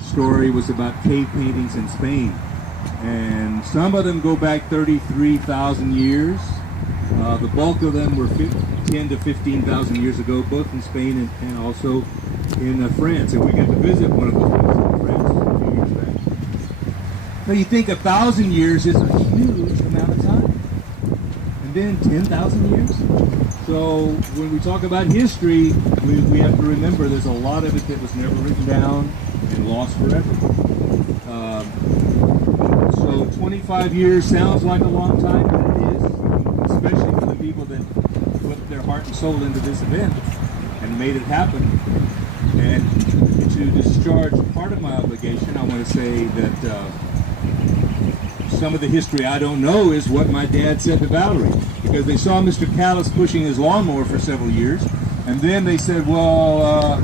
Story was about cave paintings in Spain, and some of them go back 33,000 years. The bulk of them were 10 to 15,000 years ago, both in Spain and also in France. And we got to visit one of those places in France a few years back. Now you think 1,000 years is a huge amount of time, and then 10,000 years. So when we talk about history, we have to remember there's a lot of it that was never written down and lost forever. So 25 years sounds like a long time, but it is, especially for the people that put their heart and soul into this event and made it happen. And to discharge part of my obligation, I want to say that some of the history I don't know is what my dad said to Valerie, because they saw Mr. Callis pushing his lawnmower for several years, and then they said, well,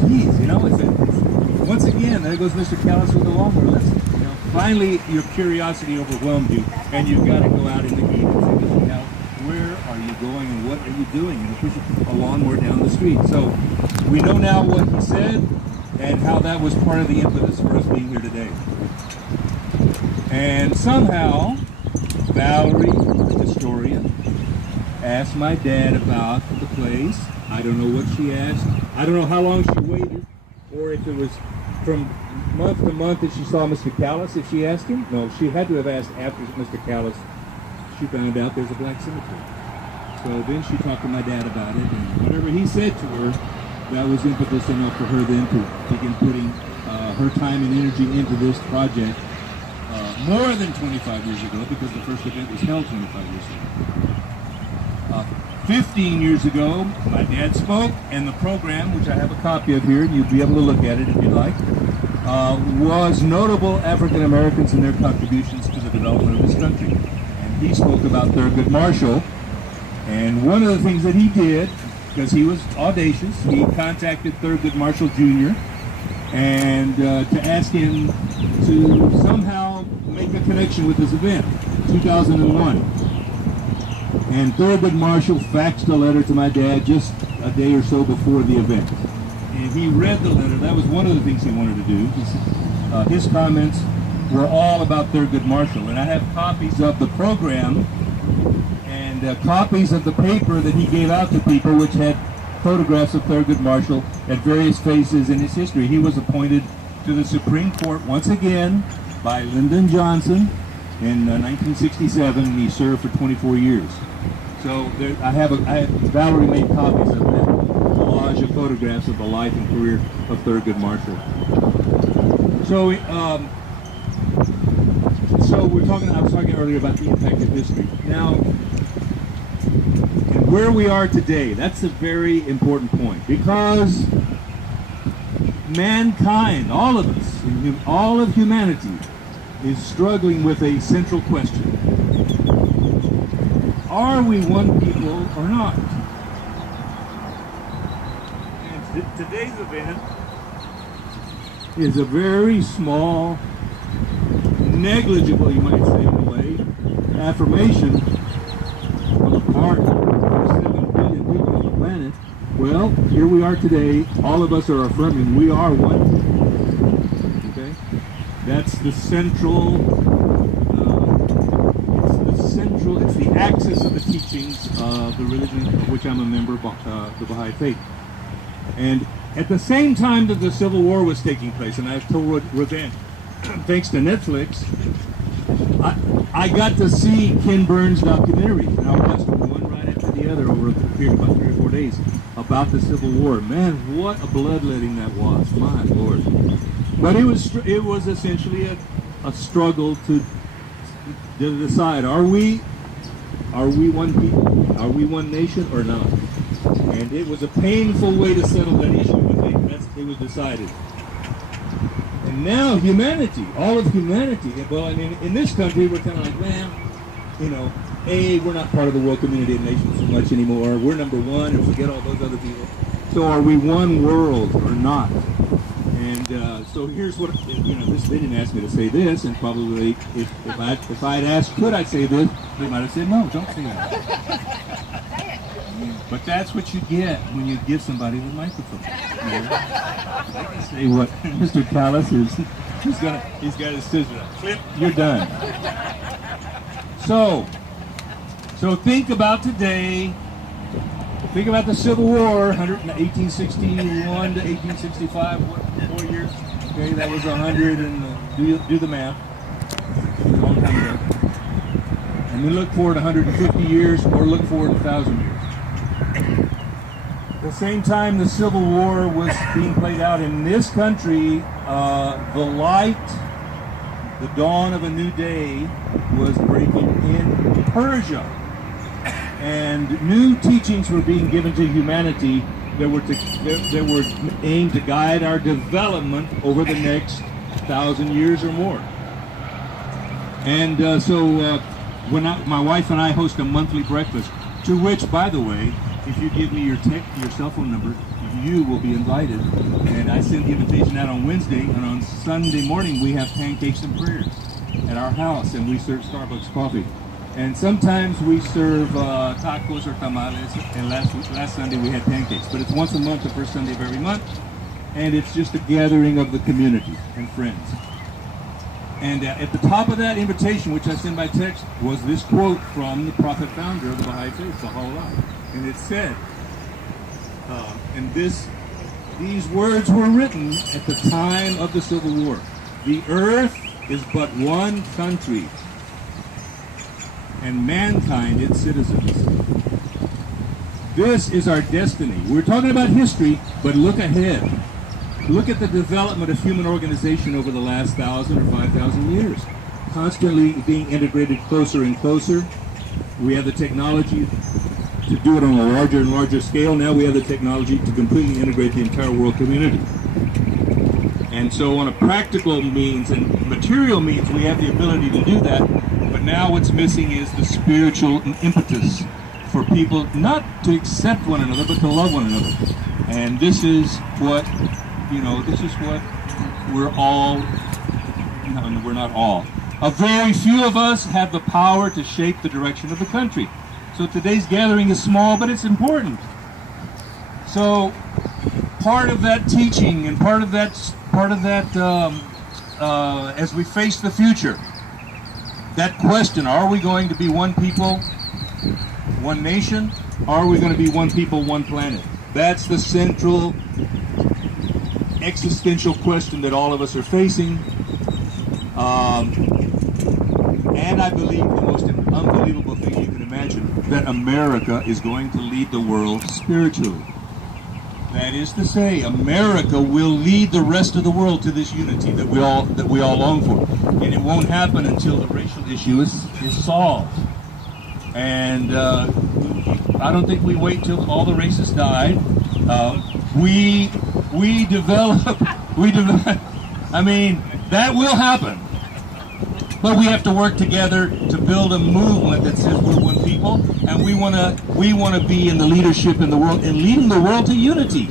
geez, you know, once again, there goes Mr. Callis with the lawnmower. Finally, your curiosity overwhelmed you, and you've got to go out in the heat and say, Mr. Callis, where are you going and what are you doing? And push a lawnmower down the street. So we know now what he said and how that was part of the impetus for us being here today. And somehow, Valerie, the historian, asked my dad about the place. I don't know what she asked. I don't know how long she waited, or if it was from month to month that she saw Mr. Callis, if she asked him. No, she had to have asked after Mr. Callis. She found out there's a black cemetery. So then she talked to my dad about it, and whatever he said to her, that was impetus enough for her then to begin putting her time and energy into this project more than 25 years ago, because the first event was held 25 years ago. 15 years ago, my dad spoke, and the program, which I have a copy of here, and you'll be able to look at it if you'd like, was notable African Americans and their contributions to the development of this country. And he spoke about Thurgood Marshall, and one of the things that he did, because he was audacious, he contacted Thurgood Marshall Jr. and to ask him to somehow make a connection with this event, 2001. And Thurgood Marshall faxed a letter to my dad just a day or so before the event. And he read the letter. That was one of the things he wanted to do. His comments were all about Thurgood Marshall. And I have copies of the program and copies of the paper that he gave out to people, which had photographs of Thurgood Marshall at various phases in his history. He was appointed to the Supreme Court once again by Lyndon Johnson in 1967, and he served for 24 years. So there, Valerie made copies of that collage of photographs of the life and career of Thurgood Marshall. So, I was talking earlier about the impact of history. Now, and where we are today, that's a very important point, because mankind, all of us, all of humanity, is struggling with a central question. Are we one people or not? And today's event is a very small, negligible, you might say in a way, affirmation on the part of 7 billion people on the planet. Well, here we are today, all of us are affirming we are one. Okay? That's the central, it's the axis of the teachings of the religion of which I'm a member, the Baha'i Faith. And at the same time that the Civil War was taking place, and I've told Roseanne, thanks to Netflix, I got to see Ken Burns' documentaries, and I watched them one right after the other over a period of about 3 or 4 days about the Civil War. Man, what a bloodletting that was, my Lord. But it was essentially a struggle to decide, are we one people? Are we one nation or not? And it was a painful way to settle that issue, but it was decided. And now humanity, all of humanity, well, I mean, in this country, we're kind of like, man, you know, we're not part of the world community of nations so much anymore. We're number one, and forget all those other people. So are we one world or not? And so here's what, you know, they didn't ask me to say this, and probably if I'd asked, could I say this, they might have said, no, don't say that. But that's what you get when you give somebody the microphone. Say what Mr. Callis is. He's got his scissors up. Clip, you're done. So think about today. Think about the Civil War, 1861 to 1865. What, 4 years? Okay, that was 100, and do the math. A long time ago. And then look forward 150 years, or look forward 1,000 years. At the same time the Civil War was being played out in this country, the light, the dawn of a new day was breaking in Persia. And new teachings were being given to humanity that were aimed to guide our development over the next 1,000 years or more. And when my wife and I host a monthly breakfast, to which, by the way, if you give me your cell phone number, you will be invited. And I send the invitation out on Wednesday, and on Sunday morning we have pancakes and prayers at our house, and we serve Starbucks coffee. And sometimes we serve tacos or tamales, and last Sunday we had pancakes. But it's once a month, the first Sunday of every month, and it's just a gathering of the community and friends. And at the top of that invitation, which I sent by text, was this quote from the prophet founder of the Baha'i Faith, Baha'u'llah. And it said, these words were written at the time of the Civil War. The earth is but one country, and mankind its citizens. This is our destiny. We're talking about history, but look ahead. Look at the development of human organization over the last 1,000 or 5,000 years. Constantly being integrated closer and closer. We have the technology to do it on a larger and larger scale. Now we have the technology to completely integrate the entire world community. And so on a practical means and material means, we have the ability to do that. But now what's missing is the spiritual impetus for people not to accept one another, but to love one another. And this is what, we're all, no, we're not all. A very few of us have the power to shape the direction of the country. So today's gathering is small, but it's important. So part of that teaching and part of that as we face the future, that question, are we going to be one people, one nation? Are we going to be one people, one planet? That's the central existential question that all of us are facing. And I believe the most unbelievable thing you can imagine, that America is going to lead the world spiritually. That is to say, America will lead the rest of the world to this unity that we all long for. And it won't happen until the racial issue is solved. And I don't think we wait till all the races die. We develop, I mean, that will happen. But we have to work together to build a movement that says we're one people, and we want to be in the leadership in the world and leading the world to unity.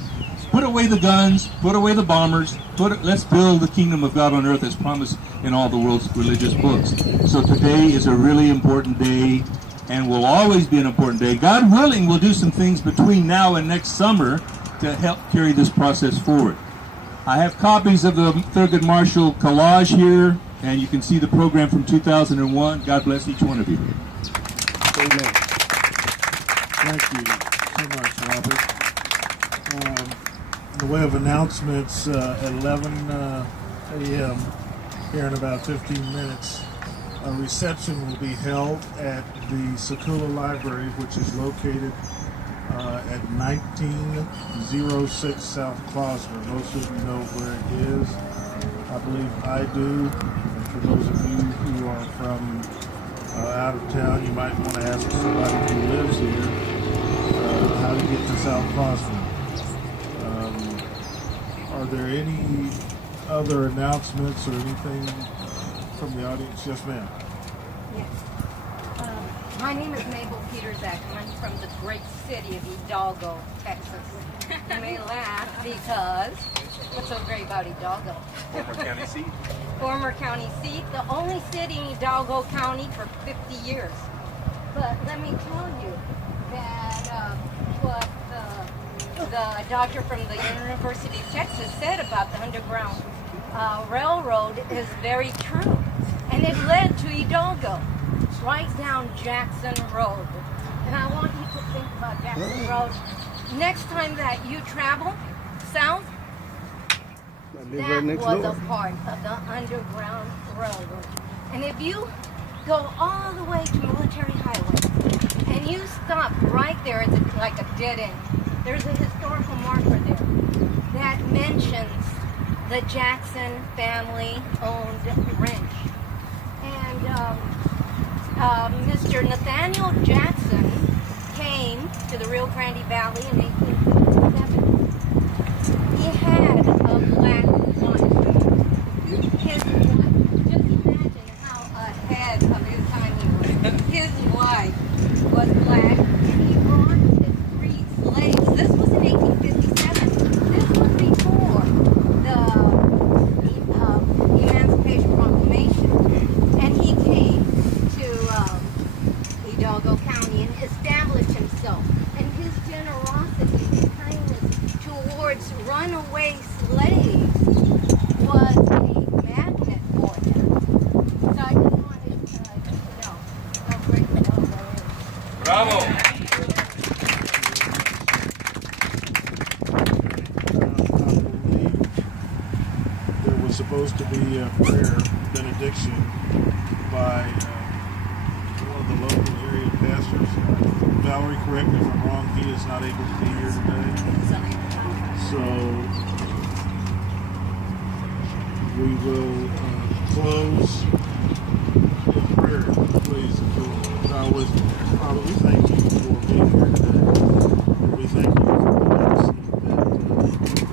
Put away the guns, put away the bombers. Let's build the kingdom of God on earth as promised in all the world's religious books. So today is a really important day, and will always be an important day. God willing, we'll do some things between now and next summer to help carry this process forward. I have copies of the Thurgood Marshall collage here, and you can see the program from 2001. God bless each one of you. Amen. Thank you so much, Robert. In the way of announcements, at 11 a.m., here in about 15 minutes, a reception will be held at the Sakula Library, which is located at 1906 South Klosner. Most of you know where it is. I believe I do. And for those of you who are from out of town, you might want to ask somebody who lives here how to get to South Klosner. Are there any other announcements or anything from the audience? Yes, ma'am. Yes. My name is Mabel Peterzak, and I'm from the great city of Hidalgo, Texas. You may laugh because what's so great about Hidalgo? Former county seat. Former county seat, the only city in Hidalgo County for 50 years. But let me tell you that what the doctor from the University of Texas said about the Underground Railroad is very true. And it led to Hidalgo, right down Jackson Road. And I want you to think about Jackson Road. Next time that you travel south, that was a part of the Underground Railroad. And if you go all the way to Military Highway and you stop right there, it's like a dead end. There's a historical marker there that mentions the Jackson family-owned ranch. And Mr. Nathaniel Jackson came to the Rio Grande Valley in 1857. He had a black wife. His wife, just imagine how ahead of his time he was. His wife was black, and he brought his 3 slaves. This was in 1857. This was before the Emancipation Proclamation. And he came to Hidalgo County and established himself. And his generosity and kindness towards runaway slaves was a magnet for him. So I just wanted to know how great Hidalgo is. Bravo! There was supposed to be a prayer benediction by one of the local area pastors. Valerie, correct me if I'm wrong, he is not able to be here today. So we will close in prayer. Please, if you'll bow with me. Father, we thank you for being here today. We thank you for the legacy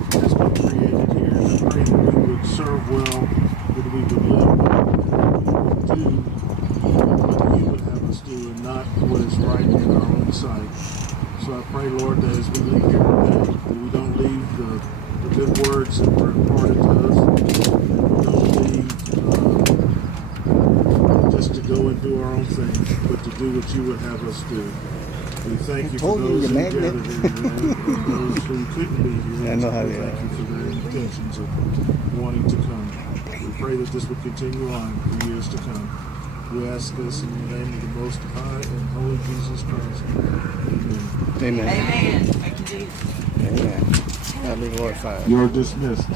that has been created here. And I pray that we would serve well, that we would live well, that we would do what you would have us do and not what is right in our own sight. So I pray, Lord, that as we leave here today, that we don't leave the good words that were imparted to us. We don't leave just to go and do our own thing, but to do what you would have us do. We thank you for those who gathered here today, and those who couldn't be here. We thank you for their intentions of wanting to come. We pray that this would continue on for years to come. We ask this in the name of the Most High and Holy Jesus Christ. Amen. Amen. Amen. Thank you, Jesus. Amen. God be glorified. You're dismissed.